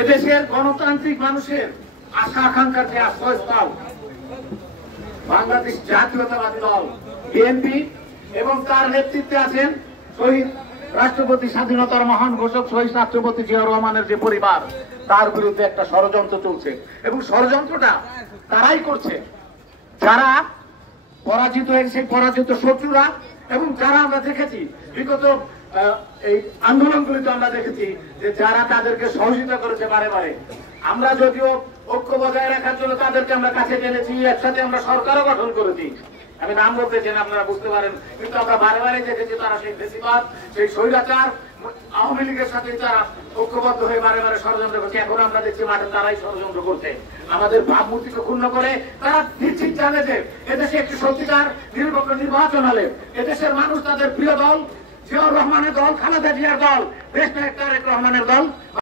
এদেশের গণতান্ত্রিক মানুষের আশা আকাঙ্ক্ষার যে আশ্রয়স্থল বাংলাদেশ জাতীয়তাবাদী দল বিএনপি এবং তার নেতৃত্বে আছেন শহীদ রাষ্ট্রপতি, স্বাধীনতার মহান ঘোষক শহীদ রাষ্ট্রপতি জিয়াউর রহমানের যে পরিবার, তার বিরুদ্ধে একটা ষড়যন্ত্র চলছে এবং ষড়যন্ত্রটা তারাই করছে যারা পরাজিত হয়েছে, সেই পরাজিত শত্রুরা, এবং যারা আমরা দেখেছি বিগত এই আন্দোলনগুলিতে আমরা দেখেছি যে যারা তাদেরকে সহযোগিতা করেছে বারে বারে। আমরা যদিও ঐক্য বজায় রাখার জন্য তাদেরকে আমরা কাছে টেনেছি, একসাথে আমরা সরকারও গঠন করেছি, আমি নাম বলতে চাই না, আপনারা বুঝতে পারেন, কিন্তু আমরা বারে বারে দেখেছি তারা সেই ফেসিবাদ, সেই স্বৈরাচার আওয়ামী লীগের সাথে তারা ঐক্যবদ্ধ হয়ে বারে বারে ষড়যন্ত্র করছে। এখন আমরা দেখছি মাঠে তারাই ষড়যন্ত্র করছে, আমাদের ভাবমূর্তিকে ক্ষুণ্ণ করে। তারা নিশ্চিত জানে যে এদেশে একটি সত্যিকার নিরপেক্ষ নির্বাচন হলে এদেশের মানুষ তাদের প্রিয় দল জিয়াউর রহমানের দল, খালেদা জিয়ার দল, দেশ নায়ক তারেক রহমানের দল